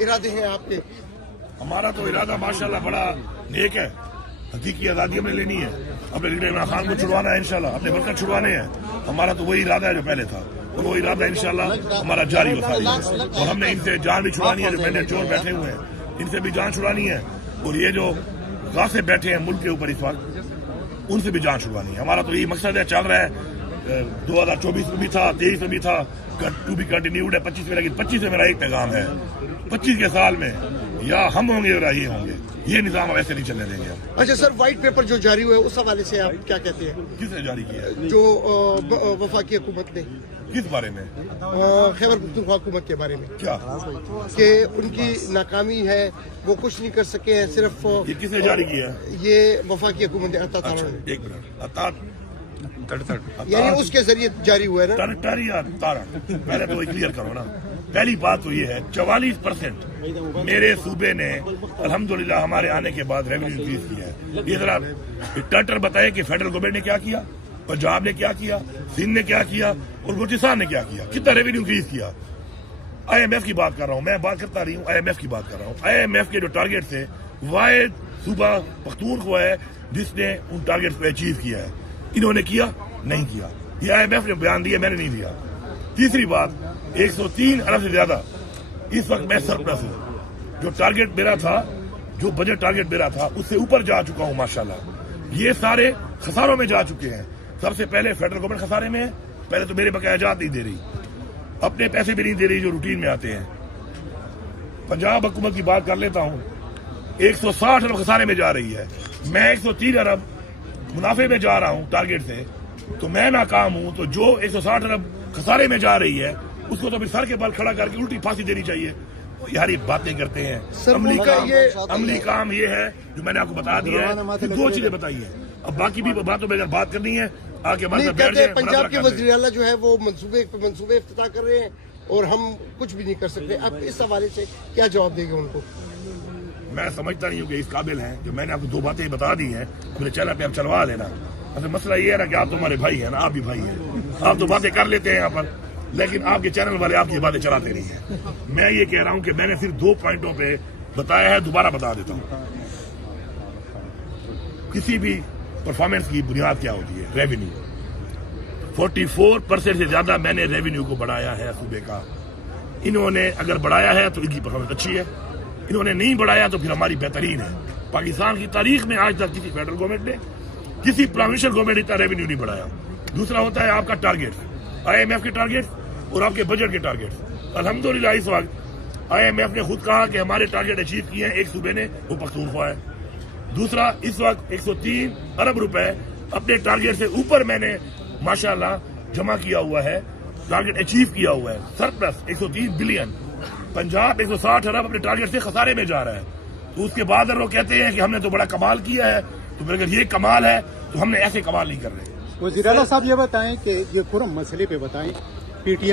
इरादे हैं आपके? हमारा तो इरादा माशाल्लाह बड़ा नेक है। हकीकी आज़ादी हमने लेनी है, अपने लीडर इमरान खान को छुड़वाना है इंशाल्लाह, अपने वर्कर छुड़वाने हैं। हमारा तो वही इरादा है जो पहले था, और वो इरादा इंशाल्लाह हमारा जारी होता है। और हमने इनसे जान भी छुड़ानी है, जो पहले चोर बैठे हुए हैं इनसे भी जान छुड़ानी है, और ये जो गासे बैठे हैं मुल्क के ऊपर इस वक्त उनसे भी जान छुड़वानी है। हमारा तो यही मकसद है, चल रहा है 2024 में भी था, 23 में भी था, टू बी कंटिन्यूड है 25 में। लेकिन 25 में मेरा एक पैगाम है, 25 के साल में या हम होंगे या ये होंगे, ये निजाम ऐसे नहीं चलने देंगे हम। अच्छा सर, व्हाइट पेपर जो जारी हुआ है उस हवाले से आप क्या कहते हैं? किसने जारी किया है? जो वफाकी हुकूमत ने। किस बारे में? खैबर पख्तूनख्वा हुकूमत के बारे में। क्या कि उनकी नाकामी है, वो कुछ नहीं कर सके हैं, सिर्फ ये किसने जारी किया है? ये वफाकी हुकूमत ने। अच्छा, एक मिनट, यानी उसके जरिए जारी हुआ है ना? पहले तो क्लियर करो ना। पहली बात तो ये है 44% मेरे सूबे ने अल्हम्दुलिल्लाह हमारे आने के बाद रेवेन्यू इंक्रीज किया है। ये जरा टर्टर बताए कि फेडरल गवर्नमेंट ने क्या किया, पंजाब ने क्या किया, सिंध ने क्या किया और बलूचिस्तान ने क्या किया, कितना रेवेन्यू इंक्रीज किया। IMF की बात कर रहा हूँ, मैं बात करता रही हूँ, IMF की बात कर रहा हूँ। IMF के जो टारगेट थे वाहिद सूबा पख्तूनख्वा है जिसने उन टारगेट को अचीव किया है। इन्होंने किया नहीं किया, ये IMF ने बयान दिया, मैंने नहीं दिया। तीसरी बात, 103 अरब से ज्यादा इस वक्त मैं सरप्लस हूँ। जो टारगेट मेरा था, जो बजट टारगेट मेरा था, उससे ऊपर जा चुका हूँ माशाल्लाह। ये सारे खसारों में जा चुके हैं। सबसे पहले फेडरल गवर्नमेंट खसारे में है, पहले तो मेरे बकाया जात नहीं दे रही, अपने पैसे भी नहीं दे रही जो रूटीन में आते हैं। पंजाब हुकूमत की बात कर लेता हूँ, 160 अरब खसारे में जा रही है, मैं 103 अरब मुनाफे में जा रहा हूँ टारगेट से, तो मैं नाकाम हूँ। तो जो 160 अरब खसारे में जा रही है उसको तो फिर सर के बल खड़ा करके उल्टी फांसी देनी चाहिए। यार ये बातें करते हैं। अमली काम ये है जो मैंने आपको बता दिया है, दो चीजें बताई है। अब बाकी भी बातों में अगर बात करनी है आगे हमारे साथ बैठ जाए। पंजाब के वज़ीर आला जो है वो मंसूबे इफ्तिताह कर रहे हैं और हम कुछ भी नहीं कर सकते। अब इस हवाले से क्या जवाब देंगे उनको? मैं समझता नहीं हूँ कि इस काबिल हैं। जो मैंने आपको दो बातें बता दी हैं, मेरे चैनल पे आप चलवा देना। अच्छा, मसला ये है ना कि आप तो हमारे भाई हैं ना, आप भी भाई हैं, आप तो बातें कर लेते हैं यहाँ पर, लेकिन आपके चैनल वाले आपकी बातें चलाते नहीं हैं। मैं ये कह रहा हूँ कि मैंने सिर्फ 2 पॉइंटों पे बताया है, दोबारा बता देता हूँ। किसी भी परफॉर्मेंस की बुनियाद क्या होती है? रेवेन्यू। 44% से ज्यादा मैंने रेवेन्यू को बढ़ाया है सूबे का। इन्होंने अगर बढ़ाया है तो इनकी परफॉर्मेंस अच्छी है, इन्होंने नहीं बढ़ाया तो फिर हमारी बेहतरीन है। पाकिस्तान की तारीख में आज तक किसी फेडरल गवर्नमेंट ने, किसी प्रोविंशियल गवर्नमेंट इतना रेवेन्यू नहीं बढ़ाया। दूसरा होता है आपका टारगेट, IMF के टारगेट और आपके बजट के टारगेट। अल्हम्दुलिल्लाह इस वक्त IMF ने खुद कहा कि हमारे टारगेट अचीव किए हैं, एक सूबे ने, वो पख्तूनख्वा है। दूसरा, इस वक्त 103 अरब रुपए अपने टारगेट से ऊपर मैंने माशाल्लाह जमा किया हुआ है, टारगेट अचीव किया हुआ है, सरप्लस 103 बिलियन। पंजाब 160 अरब अपने टारगेट से खसारे में जा रहा है। तो उसके बाद अगर वो कहते हैं कि हमने तो बड़ा कमाल किया है, तो अगर ये कमाल है तो हमने ऐसे कमाल नहीं कर रहे। वज़ीर आला साहब ये बताएं कि ये खुर्रम मसले पे बताएं, PTM